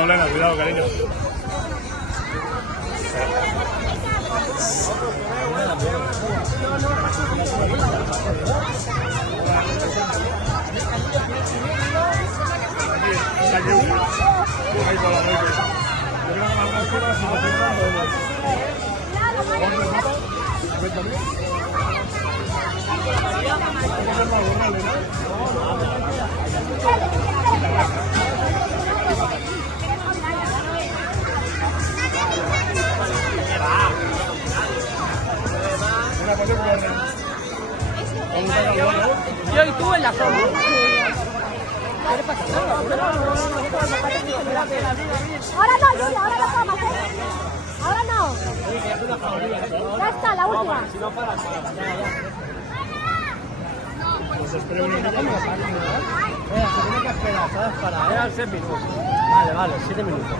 No, Lena, cuidado, cariño. Ahí por la noche. Yo creo que más rápido si lo tengo Yo y tú en la zona. Ahora no, Luis, ahora no vamos a hacer. Ahora no. Ya está, la última. Pues espero un minuto. Se tiene que esperar, ¿sabes? Para 7 minutos. Vale, 7 minutos.